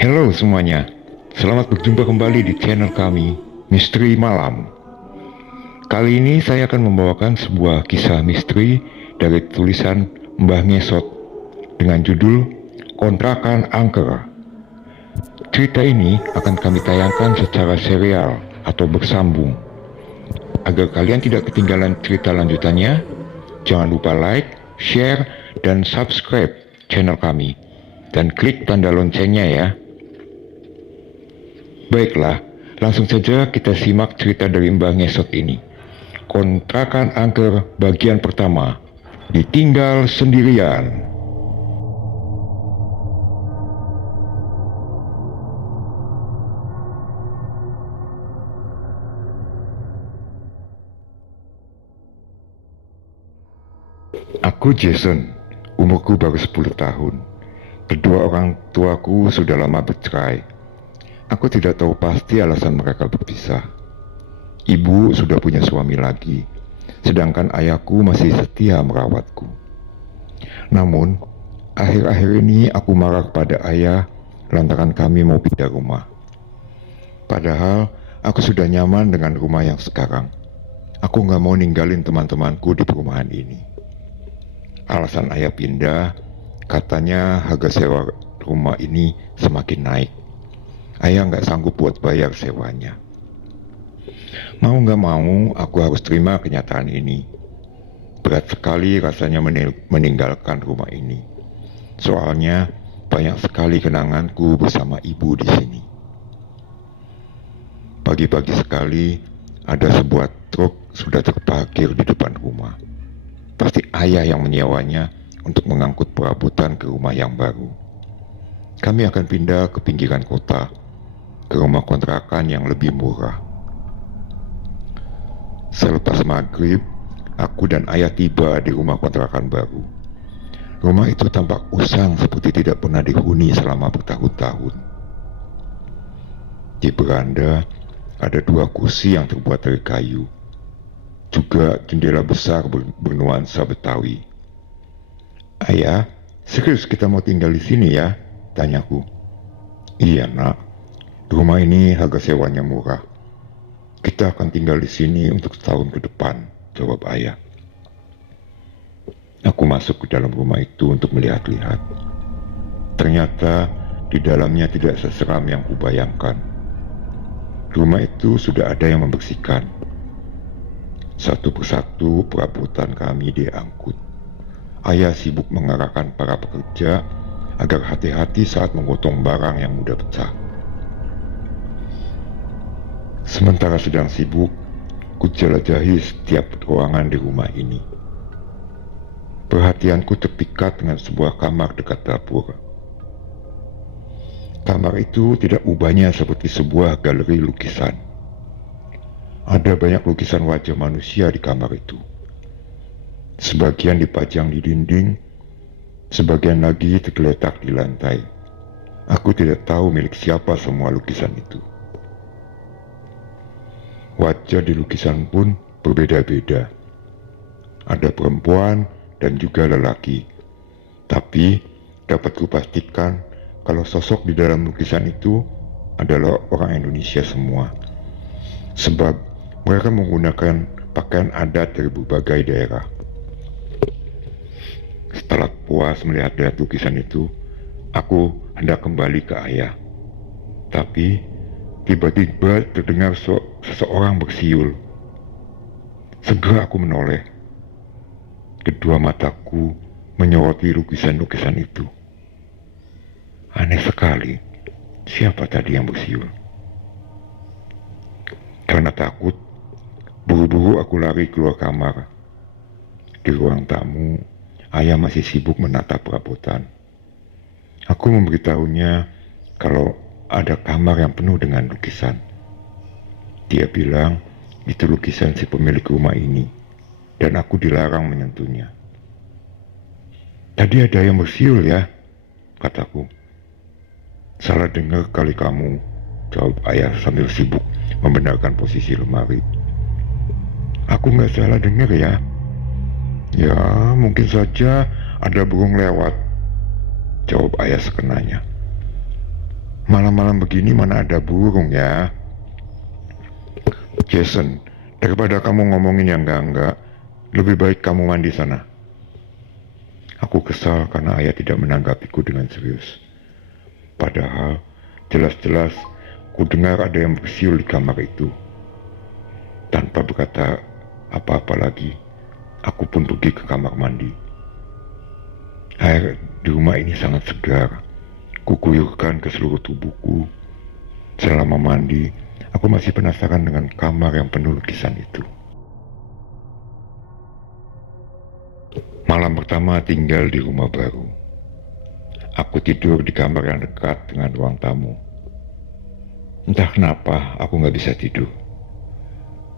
Halo semuanya, selamat berjumpa kembali di channel kami, Misteri Malam. Kali ini saya akan membawakan sebuah kisah misteri dari tulisan Mbah Ngesot dengan judul Kontrakan Angker. Cerita ini akan kami tayangkan secara serial atau bersambung. Agar kalian tidak ketinggalan cerita lanjutannya, jangan lupa like, share, dan subscribe channel kami. Dan klik tanda loncengnya ya. Baiklah, langsung saja kita simak cerita dari Mbah Ngesot ini. Kontrakan Angker bagian pertama, ditinggal sendirian. Aku Jason, umurku baru 10 tahun. Kedua orang tuaku sudah lama bercerai. Aku tidak tahu pasti alasan mereka berpisah. Ibu sudah punya suami lagi, sedangkan ayahku masih setia merawatku. Namun, akhir-akhir ini aku marah kepada ayah lantaran kami mau pindah rumah. Padahal, aku sudah nyaman dengan rumah yang sekarang. Aku gak mau ninggalin teman-temanku di perumahan ini. Alasan ayah pindah, katanya harga sewa rumah ini semakin naik. Ayah nggak sanggup buat bayar sewanya. Mau nggak mau, aku harus terima kenyataan ini. Berat sekali rasanya meninggalkan rumah ini. Soalnya banyak sekali kenanganku bersama ibu di sini. Pagi-pagi sekali, ada sebuah truk sudah terparkir di depan rumah. Pasti ayah yang menyewanya untuk mengangkut perabotan ke rumah yang baru. Kami akan pindah ke pinggiran kota, ke rumah kontrakan yang lebih murah. Selepas maghrib, aku dan ayah tiba di rumah kontrakan baru. Rumah itu tampak usang seperti tidak pernah dihuni selama bertahun-tahun. Di beranda, ada 2 kursi yang terbuat dari kayu. Juga jendela besar bernuansa Betawi. Ayah, serius kita mau tinggal di sini ya? Tanyaku. Iya nak, rumah ini harga sewanya murah. Kita akan tinggal di sini untuk setahun ke depan, jawab ayah. Aku masuk ke dalam rumah itu untuk melihat-lihat. Ternyata di dalamnya tidak seseram yang kubayangkan. Rumah itu sudah ada yang membersihkan. Satu persatu perabotan kami diangkut. Ayah sibuk mengarahkan para pekerja agar hati-hati saat menggotong barang yang mudah pecah. Sementara sedang sibuk, ku jelajahi setiap ruangan di rumah ini. Perhatianku terpikat dengan sebuah kamar dekat dapur. Kamar itu tidak ubahnya seperti sebuah galeri lukisan. Ada banyak lukisan wajah manusia di kamar itu. Sebagian dipajang di dinding, sebagian lagi tergeletak di lantai. Aku tidak tahu milik siapa semua lukisan itu. Wajah di lukisan pun berbeda-beda. Ada perempuan dan juga lelaki. Tapi dapat kupastikan kalau sosok di dalam lukisan itu adalah orang Indonesia semua. Sebab mereka menggunakan pakaian adat dari berbagai daerah. Setelah puas melihat-lihat lukisan itu, aku hendak kembali ke ayah. Tapi tiba-tiba terdengar seseorang bersiul. Segera aku menoleh. Kedua mataku menyoroti lukisan-lukisan itu. Aneh sekali, siapa tadi yang bersiul? Karena takut, buru-buru aku lari keluar kamar. Di ruang tamu, ayah masih sibuk menata perabotan. Aku memberitahunya kalau ada kamar yang penuh dengan lukisan. Dia bilang itu lukisan si pemilik rumah ini, dan aku dilarang menyentuhnya. Tadi ada yang bersiul ya, kataku. Salah dengar kali kamu, jawab ayah sambil sibuk membenarkan posisi lemari. Aku nggak salah dengar ya. Ya, mungkin saja ada burung lewat. jawab ayah sekenanya. Malam-malam begini mana ada burung ya? Jason, daripada kamu ngomongin yang enggak-enggak, lebih baik kamu mandi sana. Aku kesal karena ayah tidak menanggapiku dengan serius. Padahal, jelas-jelas ku dengar ada yang bersiul di kamar itu. Tanpa berkata apa-apa lagi, aku pun pergi ke kamar mandi. Air di rumah ini sangat segar. Kukuyurkan ke seluruh tubuhku. Selama mandi, aku masih penasaran dengan kamar yang penuh lukisan itu. Malam pertama tinggal di rumah baru. Aku tidur di kamar yang dekat dengan ruang tamu. Entah kenapa aku gak bisa tidur.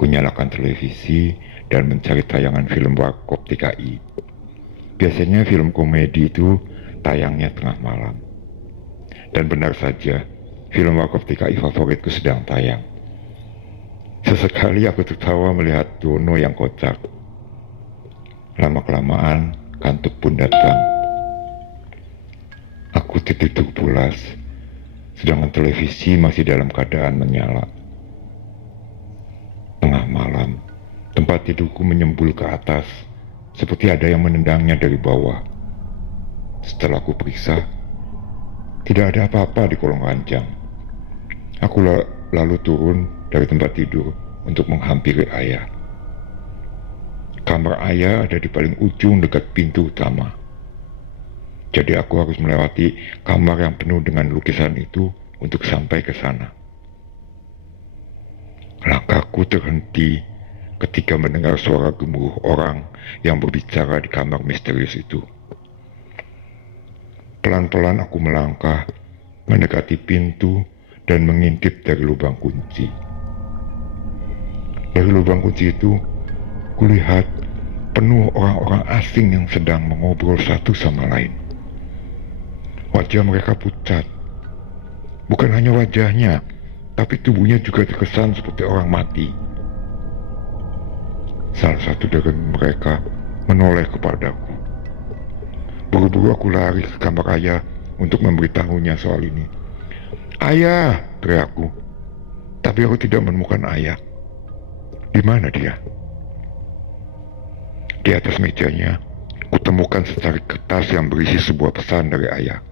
Ku nyalakan televisi dan mencari tayangan film Warkop TKI. Biasanya film komedi itu tayangnya tengah malam. Dan benar saja, film Warkop TKI favoritku sedang tayang. Sesekali aku tertawa melihat Dono yang kocak. Lama-kelamaan, kantuk pun datang. Aku tertidur pulas, sedangkan televisi masih dalam keadaan menyala. Tengah malam, tempat tidurku menyembul ke atas, seperti ada yang menendangnya dari bawah. Setelah aku periksa, tidak ada apa-apa di kolong ranjang. Aku lalu turun dari tempat tidur untuk menghampiri ayah. Kamar ayah ada di paling ujung dekat pintu utama. Jadi aku harus melewati kamar yang penuh dengan lukisan itu untuk sampai ke sana. Langkahku terhenti ketika mendengar suara gemuruh orang yang berbicara di kamar misterius itu. Pelan-pelan aku melangkah, mendekati pintu dan mengintip dari lubang kunci. Dari lubang kunci itu, kulihat penuh orang-orang asing yang sedang mengobrol satu sama lain. Wajah mereka pucat. Bukan hanya wajahnya, tapi tubuhnya juga terkesan seperti orang mati. Salah satu dari mereka menoleh kepadaku. Buru-buru aku lari ke kamar ayah untuk memberitahunya soal ini. "Ayah!" teriakku. Tapi aku tidak menemukan ayah. Di mana dia? Di atas mejanya, kutemukan secari kertas yang berisi sebuah pesan dari ayah.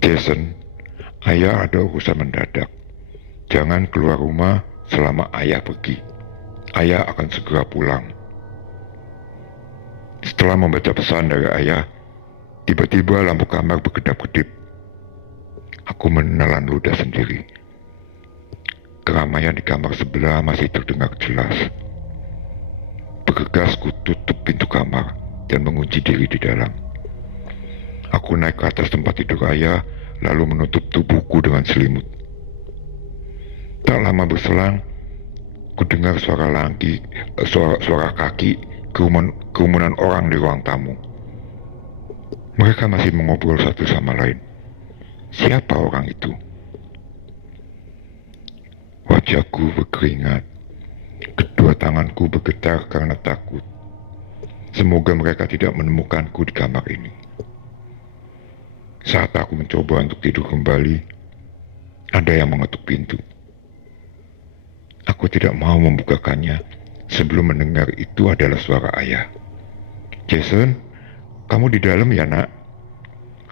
"Jason, ayah ada urusan mendadak. Jangan keluar rumah selama ayah pergi. Ayah akan segera pulang." Setelah membaca pesan dari ayah, tiba-tiba lampu kamar berkedap-kedip. Aku menelan ludah sendiri. Keramaian di kamar sebelah masih terdengar jelas. Bergegas ku tutup pintu kamar dan mengunci diri di dalam. Aku naik ke atas tempat tidur ayah, lalu menutup tubuhku dengan selimut. Tak lama berselang, ku dengar suara kaki, kerumunan orang di ruang tamu. Mereka masih mengobrol satu sama lain. Siapa orang itu? Wajahku berkeringat. Kedua tanganku bergetar karena takut. Semoga mereka tidak menemukanku di kamar ini. Saat aku mencoba untuk tidur kembali, ada yang mengetuk pintu. Aku tidak mau membukakannya sebelum mendengar itu adalah suara ayah. "Jason, kamu di dalam ya, Nak?"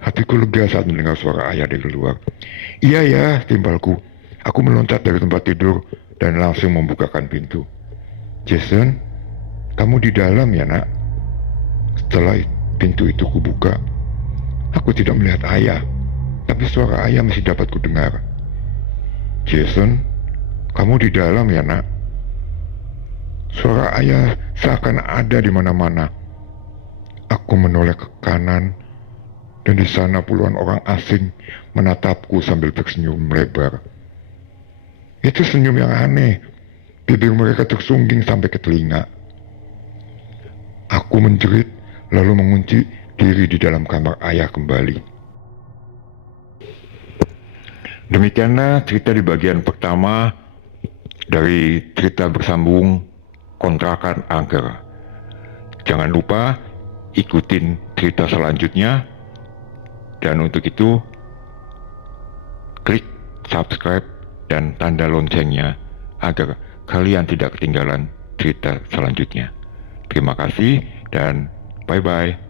Hatiku lega saat mendengar suara ayah dari luar. "Iya ya," timbalku. Aku meloncat dari tempat tidur dan langsung membukakan pintu. "Jason, kamu di dalam ya, Nak?" Setelah pintu itu kubuka, aku tidak melihat ayah, tapi suara ayah masih dapat kudengar. "Jason, kamu di dalam ya, Nak?" Suara ayah seakan ada di mana-mana. Aku menoleh ke kanan, dan di sana puluhan orang asing menatapku sambil tersenyum lebar. Itu senyum yang aneh. Bibir mereka tersungging sampai ke telinga. Aku menjerit, lalu mengunci diri di dalam kamar ayah kembali. Demikianlah cerita di bagian pertama dari cerita bersambung Kontrakan Angker. Jangan lupa ikutin cerita selanjutnya Dan untuk itu, klik subscribe dan tanda loncengnya agar kalian tidak ketinggalan cerita selanjutnya. Terima kasih dan bye-bye.